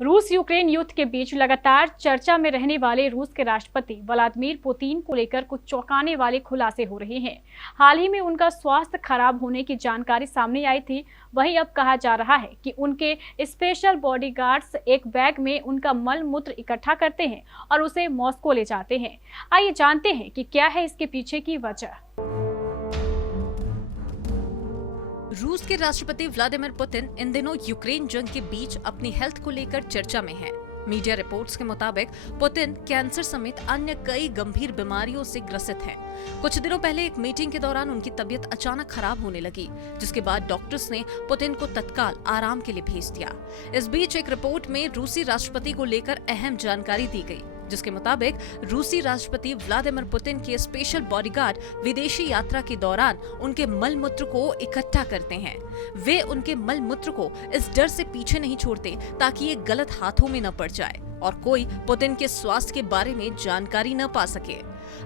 रूस यूक्रेन युद्ध के बीच लगातार चर्चा में रहने वाले रूस के राष्ट्रपति व्लादिमीर पुतिन को लेकर कुछ चौंकाने वाले खुलासे हो रहे हैं। हाल ही में उनका स्वास्थ्य खराब होने की जानकारी सामने आई थी। वहीं अब कहा जा रहा है कि उनके स्पेशल बॉडीगार्ड्स एक बैग में उनका मल मूत्र इकट्ठा करते हैं और उसे मॉस्को ले जाते हैं। आइए जानते हैं कि क्या है इसके पीछे की वजह। रूस के राष्ट्रपति व्लादिमीर पुतिन इन दिनों यूक्रेन जंग के बीच अपनी हेल्थ को लेकर चर्चा में हैं। मीडिया रिपोर्ट्स के मुताबिक पुतिन कैंसर समेत अन्य कई गंभीर बीमारियों से ग्रसित हैं। कुछ दिनों पहले एक मीटिंग के दौरान उनकी तबीयत अचानक खराब होने लगी, जिसके बाद डॉक्टर्स ने पुतिन को तत्काल आराम के लिए भेज दिया। इस बीच एक रिपोर्ट में रूसी राष्ट्रपति को लेकर अहम जानकारी दी गई, जिसके मुताबिक रूसी राष्ट्रपति व्लादिमीर पुतिन के स्पेशल बॉडीगार्ड विदेशी यात्रा के दौरान उनके मल मूत्र को इकट्ठा करते हैं। वे उनके मल मूत्र को इस डर से पीछे नहीं छोड़ते ताकि ये गलत हाथों में न पड़ जाए और कोई पुतिन के स्वास्थ्य के बारे में जानकारी न पा सके।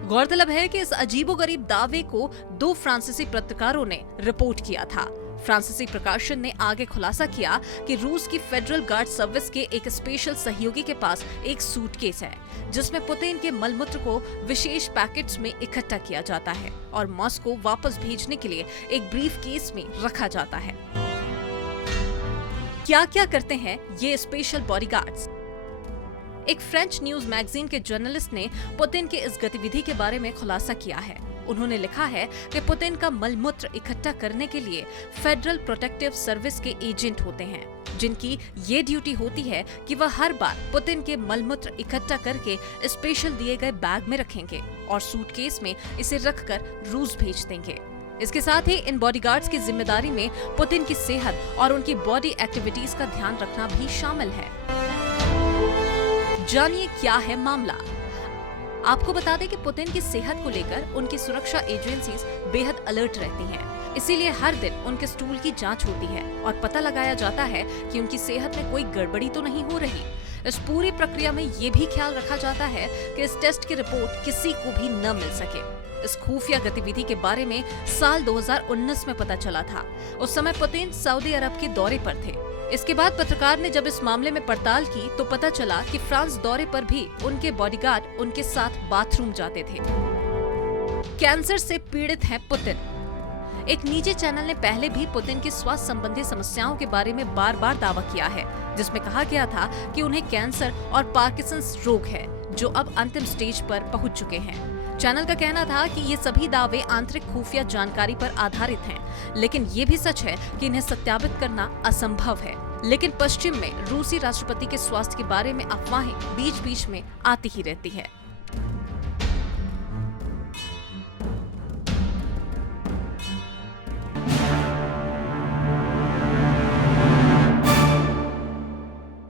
गौरतलब है कि इस अजीबोगरीब दावे को 2 फ्रांसीसी पत्रकारों ने रिपोर्ट किया था। फ्रांसीसी प्रकाशन ने आगे खुलासा किया कि रूस की फेडरल गार्ड सर्विस के एक स्पेशल सहयोगी के पास एक सूटकेस है, जिसमें पुतिन के मलमूत्र को विशेष पैकेट्स में इकट्ठा किया जाता है और मॉस्को वापस भेजने के लिए एक ब्रीफ केस में रखा जाता है। क्या क्या करते हैं ये स्पेशल बॉडीगार्ड्स? एक फ्रेंच न्यूज मैगजीन के जर्नलिस्ट ने पुतिन के इस गतिविधि के बारे में खुलासा किया है। उन्होंने लिखा है कि पुतिन का मलमूत्र इकट्ठा करने के लिए फेडरल प्रोटेक्टिव सर्विस के एजेंट होते हैं, जिनकी ये ड्यूटी होती है कि वह हर बार पुतिन के मलमूत्र इकट्ठा करके स्पेशल दिए गए बैग में रखेंगे और सूटकेस में इसे रखकर रूस भेज देंगे। इसके साथ ही इन बॉडीगार्ड्स की जिम्मेदारी में पुतिन की सेहत और उनकी बॉडी एक्टिविटीज का ध्यान रखना भी शामिल है। जानिए क्या है मामला। आपको बता दें कि पुतिन की सेहत को लेकर उनकी सुरक्षा एजेंसीज बेहद अलर्ट रहती हैं। इसीलिए हर दिन उनके स्टूल की जांच होती है और पता लगाया जाता है कि उनकी सेहत में कोई गड़बड़ी तो नहीं हो रही। इस पूरी प्रक्रिया में ये भी ख्याल रखा जाता है कि इस टेस्ट की रिपोर्ट किसी को भी न मिल सके। इस खुफिया गतिविधि के बारे में साल 2019 में पता चला था। उस समय पुतिन सऊदी अरब के दौरे पर थे। इसके बाद पत्रकार ने जब इस मामले में पड़ताल की तो पता चला कि फ्रांस दौरे पर भी उनके बॉडीगार्ड उनके साथ बाथरूम जाते थे। कैंसर से पीड़ित हैं पुतिन। एक निजी चैनल ने पहले भी पुतिन की स्वास्थ्य संबंधी समस्याओं के बारे में बार-बार दावा किया है, जिसमें कहा गया था कि उन्हें कैंसर और पार्किंसंस रोग है, जो अब अंतिम स्टेज पर पहुंच चुके हैं। चैनल का कहना था कि ये सभी दावे आंतरिक खुफिया जानकारी पर आधारित हैं, लेकिन ये भी सच है कि इन्हें सत्यापित करना असंभव है। लेकिन पश्चिम में रूसी राष्ट्रपति के स्वास्थ्य के बारे में अफवाहें बीच-बीच में आती ही रहती है।